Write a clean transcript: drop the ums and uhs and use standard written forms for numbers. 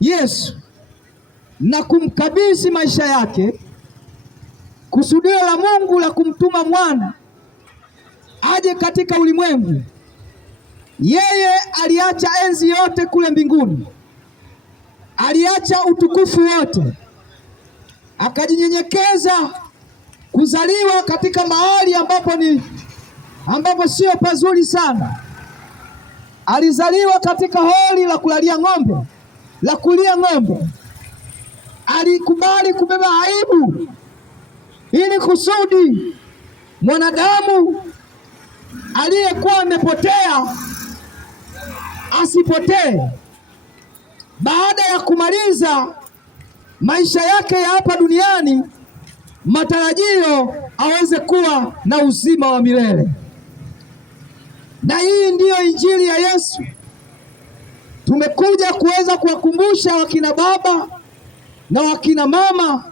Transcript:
Yesu na kumkabidhi maisha yake, kusudio la Mungu la kumtuma mwana aje katika ulimwengu, yeye aliacha enzi yote kule mbinguni, aliacha utukufu wote, akajinyenyekeza kuzaliwa katika mahali ambapo sio pazuri sana. Alizaliwa katika holi la kulalia ng'ombe, la kulia ng'ombe. Alikubali kubeba aibu ili kusudi mwanadamu aliyekuwa amepotea asipotee. Baada ya kumaliza maisha yake ya hapa duniani, matarajio aweze kuwa na uzima wa milele. Na hii ndiyo injili ya Yesu. Tumekuja kuweza kuwakumbusha wakina baba na wakina mama